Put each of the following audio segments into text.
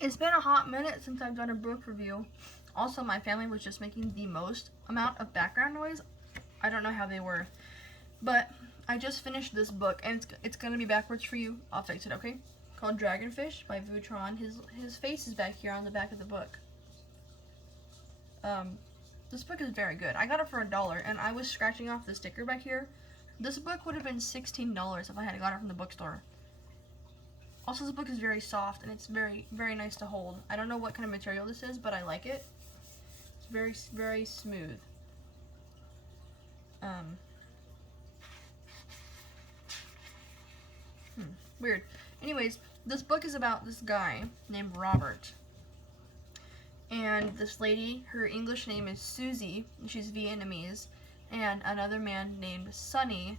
It's been a hot minute since I've done a book review. Also, my family was just making the most amount of background noise. I don't know how they were. But I just finished this book, and it's going to be backwards for you. I'll fix it, okay? Called Dragonfish by Vu Trans. His face is back here on the back of the book. This book is very good. I got it for $1, and I was scratching off the sticker back here. This book would have been $16 if I had got it from the bookstore. Also, this book is very soft, and it's very, very nice to hold. I don't know what kind of material this is, but I like it. It's very, very smooth. Weird. Anyways, this book is about this guy named Robert. And this lady, her English name is Suzy, and she's Vietnamese, and another man named Sonny.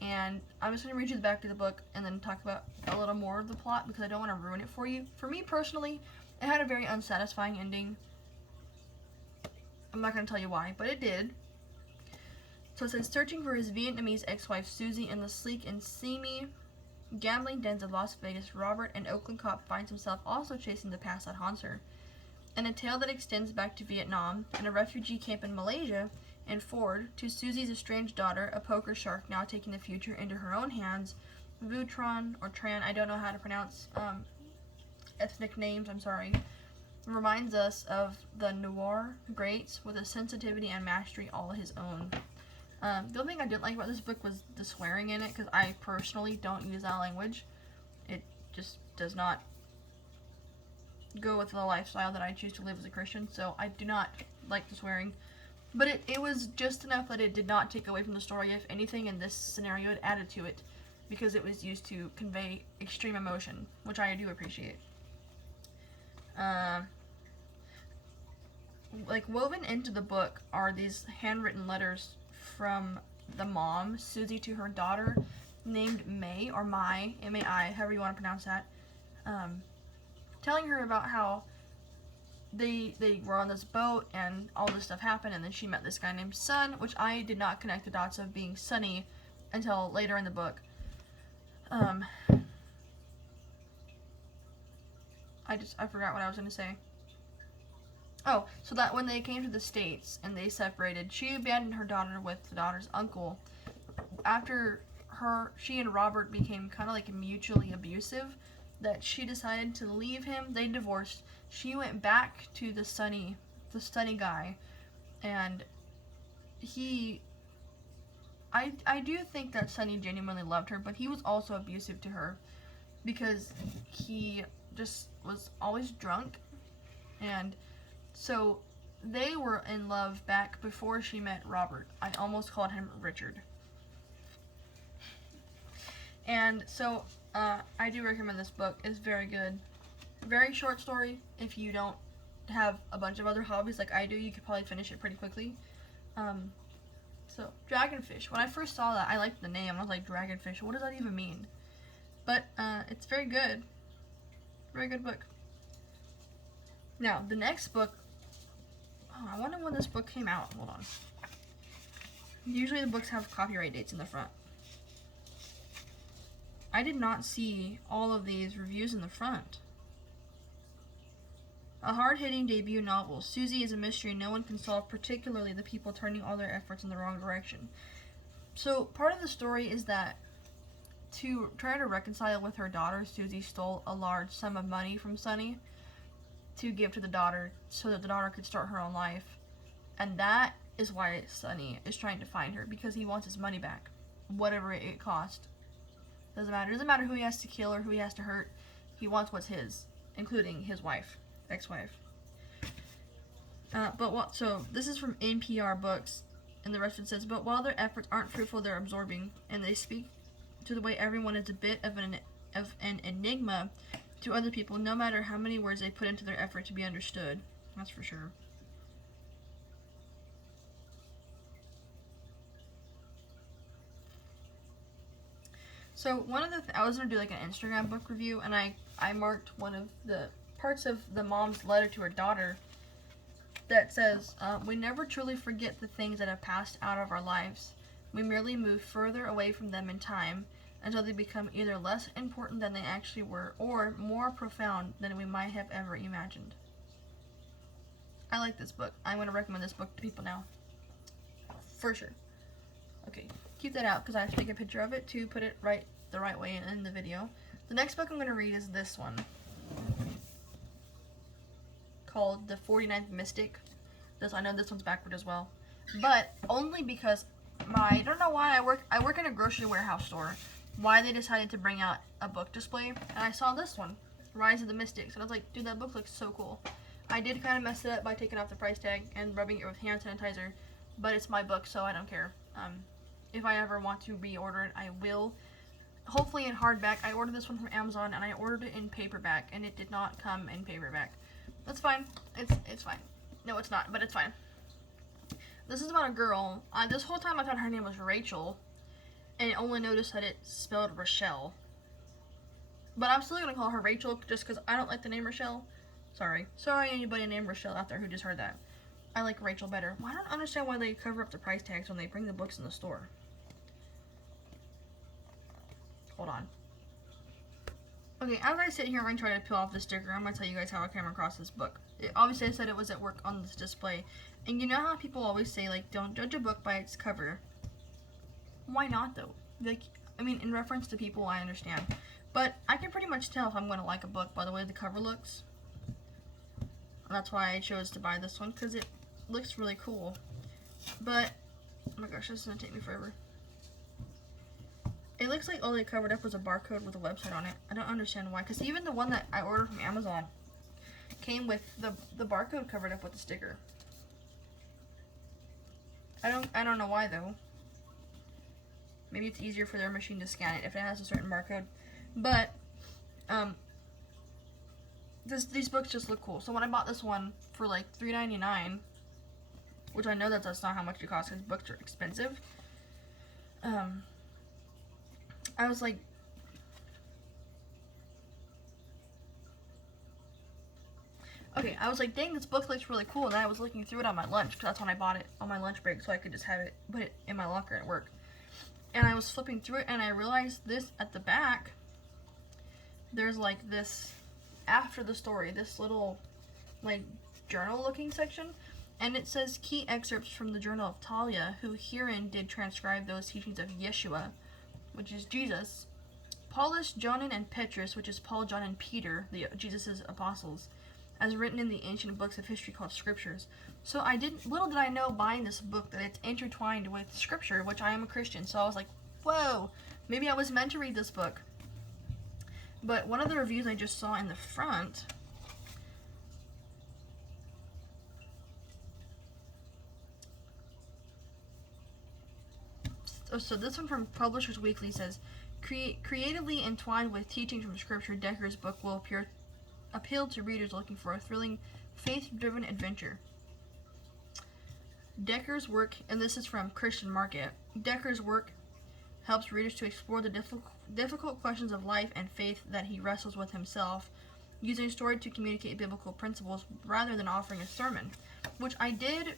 And I'm just going to read you the back of the book and then talk about a little more of the plot because I don't want to ruin it for you. For me personally, it had a very unsatisfying ending. I'm not going to tell you why, but it did. So it says, searching for his Vietnamese ex-wife Suzy in the sleek and seamy gambling dens of Las Vegas, Robert, an Oakland cop, finds himself also chasing the past that haunts her. In a tale that extends back to Vietnam and a refugee camp in Malaysia, and forward to Suzy's estranged daughter, a poker shark now taking the future into her own hands, Vu Tran, or Tran, I don't know how to pronounce ethnic names, I'm sorry, reminds us of the noir greats with a sensitivity and mastery all his own. The only thing I didn't like about this book was the swearing in it, because I personally don't use that language. It just does not go with the lifestyle that I choose to live as a Christian, so I do not like the swearing. But it was just enough that it did not take away from the story. If anything, in this scenario, it added to it, because it was used to convey extreme emotion, which I do appreciate. Like, woven into the book are these handwritten letters from the mom, Suzy, to her daughter, named May, or Mai, M-A-I, however you want to pronounce that, telling her about how they were on this boat and all this stuff happened, and then she met this guy named Sun, which I did not connect the dots of being Sunny until later in the book. I forgot what I was going to say. Oh, so that when they came to the States and they separated, she abandoned her daughter with the daughter's uncle. After she and Robert became kind of like mutually abusive, that she decided to leave him. They divorced. She went back to the Sunny guy, and I do think that Sunny genuinely loved her, but he was also abusive to her because he just was always drunk, and so they were in love back before she met Robert. I almost called him Richard. And so I do recommend this book. It's very good. Very short story. If you don't have a bunch of other hobbies like I do, you could probably finish it pretty quickly. So, Dragonfish. When I first saw that, I liked the name. I was like, Dragonfish, what does that even mean? But it's very good. Very good book. Now, the next book, I wonder when this book came out. Hold on. Usually the books have copyright dates in the front. I did not see all of these reviews in the front. A hard-hitting debut novel, Suzy is a mystery no one can solve, particularly the people turning all their efforts in the wrong direction. So, part of the story is that to try to reconcile with her daughter, Suzy stole a large sum of money from Sunny to give to the daughter so that the daughter could start her own life. And that is why Sunny is trying to find her, because he wants his money back, whatever it cost. Doesn't matter. It doesn't matter who he has to kill or who he has to hurt. He wants what's his, including his wife, ex-wife. So this is from NPR Books, and the rest of it says, but while their efforts aren't fruitful, they're absorbing, and they speak to the way everyone is a bit of an enigma to other people, no matter how many words they put into their effort to be understood. That's for sure. So one of I was going to do like an Instagram book review, and I marked one of the parts of the mom's letter to her daughter that says, we never truly forget the things that have passed out of our lives. We merely move further away from them in time, until they become either less important than they actually were or more profound than we might have ever imagined. I like this book. I'm going to recommend this book to people now. For sure. Okay, keep that out because I have to take a picture of it to put it the right way in the video. The next book I'm going to read is this one, called The 49th Mystic. I know this one's backward as well, but only because I don't know why I work in a grocery warehouse store, why they decided to bring out a book display, and I saw this one, Rise of the Mystics, and I was like, dude, that book looks so cool. I did kind of mess it up by taking off the price tag and rubbing it with hand sanitizer, but it's my book, so I don't care. If I ever want to reorder it, I will. Hopefully in hardback. I ordered this one from Amazon, and I ordered it in paperback, and it did not come in paperback. That's fine. It's fine. No, it's not, but it's fine. This is about a girl. This whole time I thought her name was Rachel, and only noticed that it spelled Rochelle. But I'm still going to call her Rachel, just because I don't like the name Rochelle. Sorry anybody named Rochelle out there who just heard that. I like Rachel better. Well, I don't understand why they cover up the price tags when they bring the books in the store. Hold on. Okay, as I sit here and try to peel off the sticker, I'm going to tell you guys how I came across this book. Obviously, I said it was at work on this display. And you know how people always say, like, don't judge a book by its cover? Why not, though? Like, I mean, in reference to people, I understand. But I can pretty much tell if I'm going to like a book by the way the cover looks. And that's why I chose to buy this one, because it looks really cool. But, oh my gosh, this is going to take me forever. It looks like all they covered up was a barcode with a website on it. I don't understand why, because even the one that I ordered from Amazon came with the barcode covered up with the sticker. I don't know why though. Maybe it's easier for their machine to scan it if it has a certain barcode. But these books just look cool. So when I bought this one for like $3.99, which I know that's not how much it costs because books are expensive. I was like, dang, this book looks really cool. And then I was looking through it on my lunch, because that's when I bought it, on my lunch break, so I could just have it, put it in my locker at work. And I was flipping through it, and I realized this at the back, there's like this, after the story, this little, like, journal-looking section. And it says, key excerpts from the journal of Talia, who herein did transcribe those teachings of Yeshua, which is Jesus, Paulus, Jonan, and Petrus, which is Paul, John, and Peter, Jesus' apostles, as written in the ancient books of history called scriptures. So little did I know buying this book that it's intertwined with scripture, which I am a Christian, so I was like, whoa, maybe I was meant to read this book. But one of the reviews I just saw in the front, so this one from Publishers Weekly says, creatively entwined with teachings from Scripture, Dekker's book will appeal to readers looking for a thrilling, faith-driven adventure. Dekker's work, and this is from Christian Market, Dekker's work helps readers to explore the difficult questions of life and faith that he wrestles with himself, using story to communicate biblical principles rather than offering a sermon, which I did.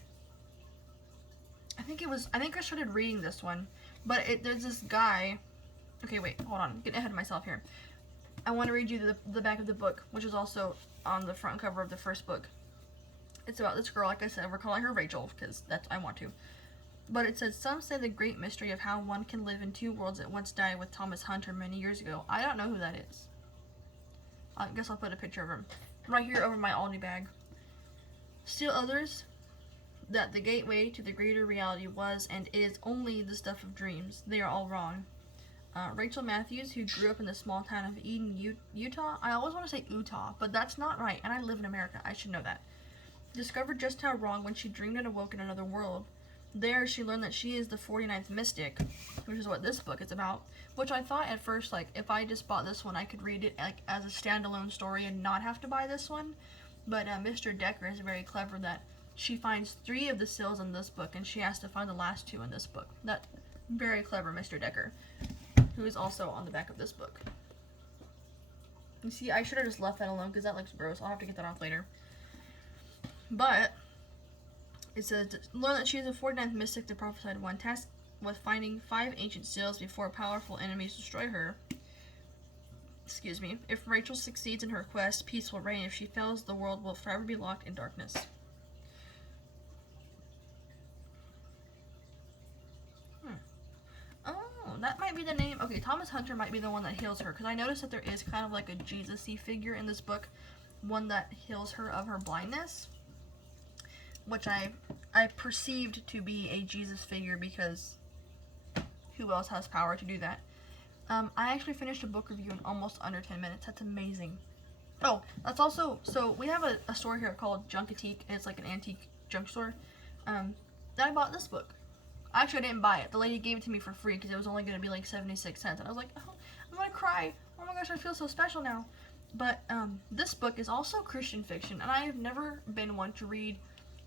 I think I started reading this one, but there's this guy. Okay, wait, hold on. I'm getting ahead of myself here. I want to read you the back of the book, which is also on the front cover of the first book. It's about this girl, like I said, we're calling her Rachel, because I want to. But it says, some say the great mystery of how one can live in two worlds at once died with Thomas Hunter many years ago. I don't know who that is. I guess I'll put a picture of him right here over my Aldi bag. Still others, that the gateway to the greater reality was and is only the stuff of dreams. They are all wrong. Rachel Matthews, who grew up in the small town of Eden, Utah. I always want to say Utah, but that's not right, and I live in America. I should know that. Discovered just how wrong when she dreamed and awoke in another world. There, she learned that she is the 49th mystic, which is what this book is about, which I thought at first, like, if I just bought this one, I could read it like as a standalone story and not have to buy this one. But Mr. Dekker is very clever that she finds 3 of the seals in this book, and she has to find the last 2 in this book. That very clever Mr. Dekker, who is also on the back of this book. You see, I should have just left that alone because that looks gross. I'll have to get that off later. But it says, learn that she is the 49th mystic, the prophesied one, with finding 5 ancient seals before powerful enemies destroy her. Excuse me. If Rachel succeeds in her quest, peace will reign. If she fails, the world will forever be locked in darkness. Oh, that might be the name. Okay, Thomas Hunter might be the one that heals her, because I noticed that there is kind of like a Jesus-y figure in this book, one that heals her of her blindness, which I perceived to be a Jesus figure, because who else has power to do that? I actually finished a book review in almost under 10 minutes. That's amazing. Oh, that's also, so we have a store here called Junkatique, and it's like an antique junk store. Then I bought this book. Actually, I didn't buy it. The lady gave it to me for free because it was only going to be like 76 cents. And I was like, oh, I'm going to cry. Oh my gosh, I feel so special now. But this book is also Christian fiction, and I have never been one to read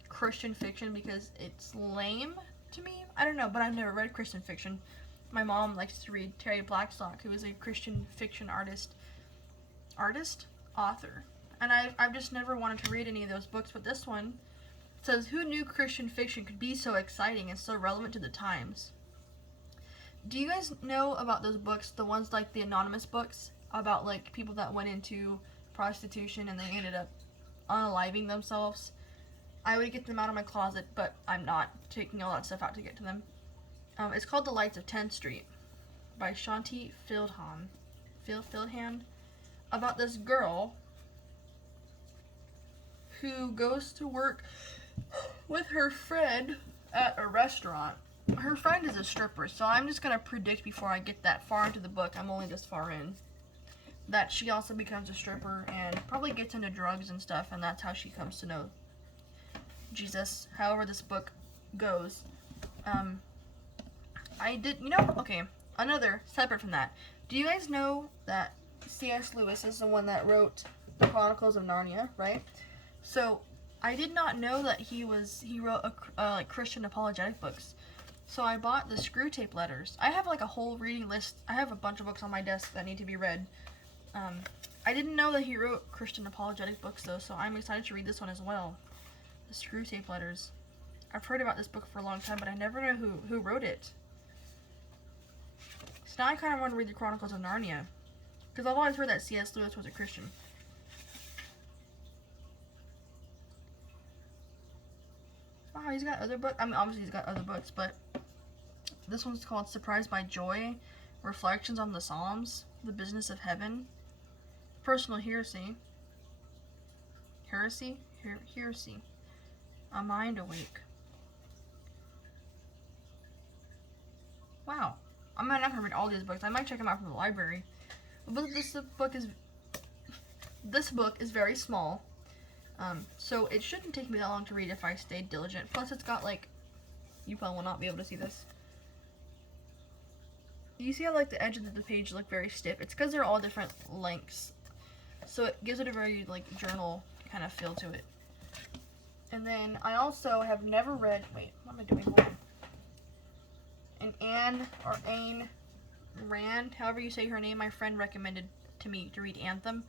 Christian fiction because it's lame to me. I don't know, but I've never read Christian fiction. My mom likes to read Terry Blackstock, who is a Christian fiction author. And I've just never wanted to read any of those books, but this one says, who knew Christian fiction could be so exciting and so relevant to the times? Do you guys know about those books, the ones like the anonymous books, about like people that went into prostitution and they ended up unaliving themselves? I would get them out of my closet, but I'm not taking all that stuff out to get to them. It's called The Lights of 10th Street by Shanti Fieldhand, about this girl who goes to work with her friend at a restaurant. Her friend is a stripper, so I'm just going to predict before I get that far into the book, I'm only this far in, that she also becomes a stripper and probably gets into drugs and stuff, and that's how she comes to know Jesus, however this book goes. Another, separate from that, do you guys know that C.S. Lewis is the one that wrote the Chronicles of Narnia, right? So, I did not know that he wrote like Christian apologetic books. So I bought the Screwtape Letters. I have like a whole reading list. I have a bunch of books on my desk that need to be read. I didn't know that he wrote Christian apologetic books though, so I'm excited to read this one as well. The Screwtape Letters. I've heard about this book for a long time, but I never know who wrote it. So now I kind of want to read the Chronicles of Narnia, because I've always heard that C.S. Lewis was a Christian. Wow, he's got other books. I mean, obviously he's got other books, but this one's called Surprised by Joy, Reflections on the Psalms, The Business of Heaven, Personal Heresy, A Mind Awake. Wow. I'm not going to read all these books. I might check them out from the library. But this book is very small. So it shouldn't take me that long to read if I stayed diligent. Plus it's got like, you probably will not be able to see this. You see how like the edges of the page look very stiff? It's because they're all different lengths. So it gives it a very like journal kind of feel to it. And then I also have never read, wait, what am I doing? Hold on. Ayn Rand, however you say her name, my friend recommended to me to read Anthem.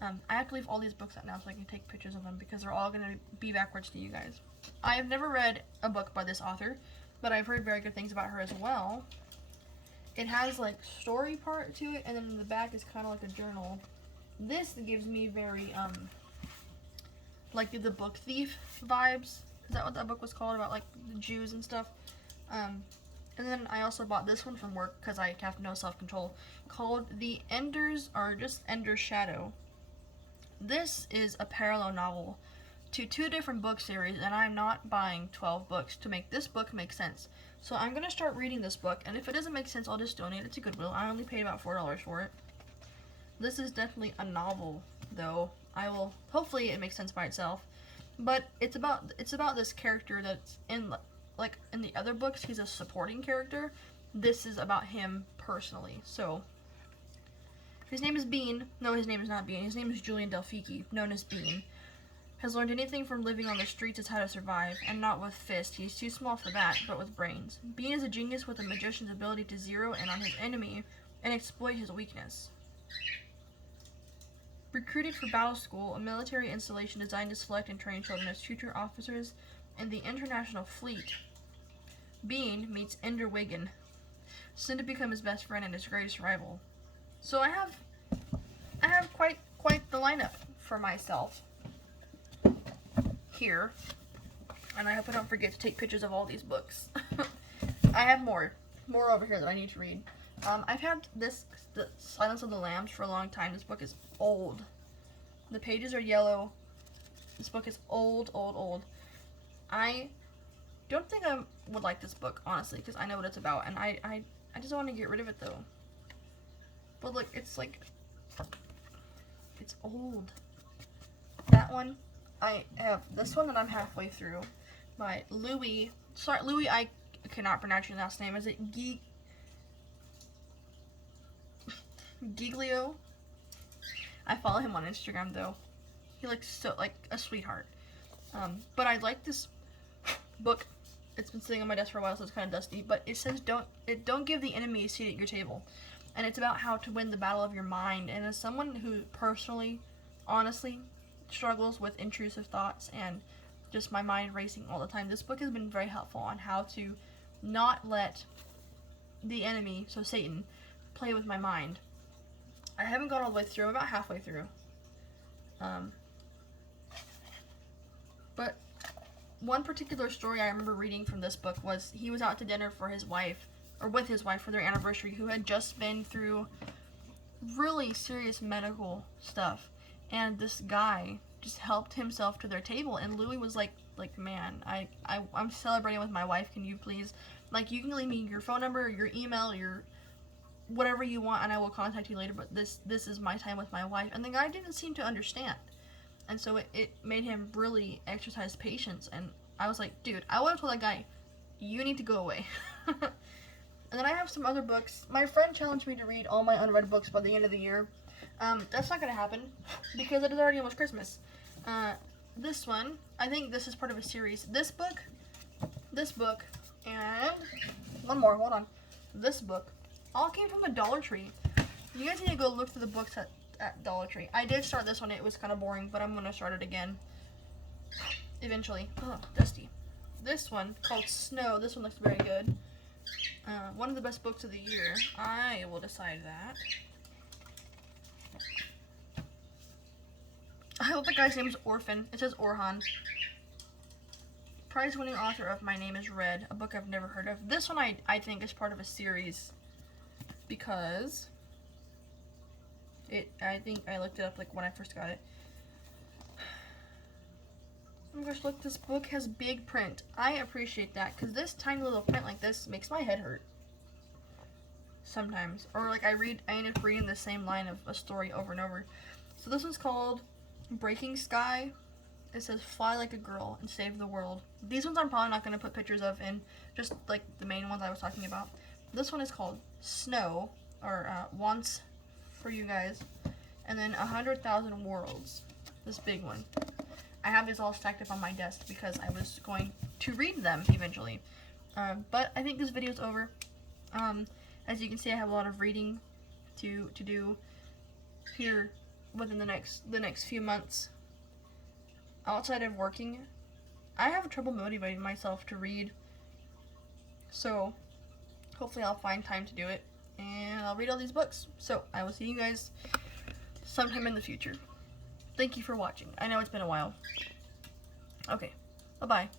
I have to leave all these books out now so I can take pictures of them because they're all going to be backwards to you guys. I have never read a book by this author, but I've heard very good things about her as well. It has like story part to it, and then in the back is kind of like a journal. This gives me very, like the Book Thief vibes. Is that what that book was called, about like the Jews and stuff? And then I also bought this one from work because I have no self-control, called The Enders, or just Ender's Shadow. This is a parallel novel to 2 different book series, and I'm not buying 12 books to make this book make sense. So I'm going to start reading this book, and if it doesn't make sense, I'll just donate it to Goodwill. I only paid about $4 for it. This is definitely a novel, though. Hopefully it makes sense by itself. But it's about this character that's in the other books, he's a supporting character. This is about him personally. So his name is Bean. No, his name is not Bean. His name is Julian Delphiki, known as Bean. Has learned anything from living on the streets is how to survive, and not with fists. He's too small for that, but with brains. Bean is a genius with a magician's ability to zero in on his enemy and exploit his weakness. Recruited for battle school, a military installation designed to select and train children as future officers in the international fleet. Bean meets Ender Wiggin, soon to become his best friend and his greatest rival. So I have quite the lineup for myself here, and I hope I don't forget to take pictures of all these books. I have more over here that I need to read. I've had the Silence of the Lambs for a long time. This book is old. The pages are yellow. This book is old. I don't think I would like this book, honestly, because I know what it's about, and I just want to get rid of it, though. But look, it's like, it's old. That one, I have this one that I'm halfway through by Louis, I cannot pronounce your last name. Is it Giglio? I follow him on Instagram, though. He looks so, like, a sweetheart. But I like this book. It's been sitting on my desk for a while, so it's kind of dusty. But it says, don't give the enemy a seat at your table. And it's about how to win the battle of your mind. And as someone who personally, honestly, struggles with intrusive thoughts and just my mind racing all the time, this book has been very helpful on how to not let the enemy, so Satan, play with my mind. I haven't gone all the way through. I'm about halfway through. But one particular story I remember reading from this book was he was out to dinner for his wife, or with his wife for their anniversary, who had just been through really serious medical stuff. And this guy just helped himself to their table, and Louis was like, man, I'm celebrating with my wife. Can you please, like, you can leave me your phone number, your email, your whatever you want, and I will contact you later, but this is my time with my wife. And the guy didn't seem to understand. And so it made him really exercise patience. And I was like, dude, I would have told that guy, you need to go away. And then I have some other books. My friend challenged me to read all my unread books by the end of the year. That's not going to happen because it is already almost Christmas. This one, I think this is part of a series. This book, and one more, hold on. This book all came from a Dollar Tree. You guys need to go look through the books at Dollar Tree. I did start this one. It was kind of boring, but I'm going to start it again eventually. Oh, dusty. This one, called Snow. This one looks very good. One of the best books of the year. I will decide that. I hope the guy's name is Orphan. It says Orhan. Prize-winning author of My Name is Red, a book I've never heard of. This one I think is part of a series because I think I looked it up like when I first got it. Oh my gosh, look, this book has big print. I appreciate that because this tiny little print like this makes my head hurt sometimes. Or like I end up reading the same line of a story over and over. So this one's called Breaking Sky. It says fly like a girl and save the world. These ones I'm probably not going to put pictures of in, just like the main ones I was talking about. This one is called Snow, or Once for you guys. And then 100,000 Worlds, this big one. I have these all stacked up on my desk because I was going to read them eventually. But I think this video is over. As you can see, I have a lot of reading to do here within the next few months. Outside of working, I have trouble motivating myself to read. So hopefully I'll find time to do it, and I'll read all these books. So I will see you guys sometime in the future. Thank you for watching. I know it's been a while. Okay, bye-bye.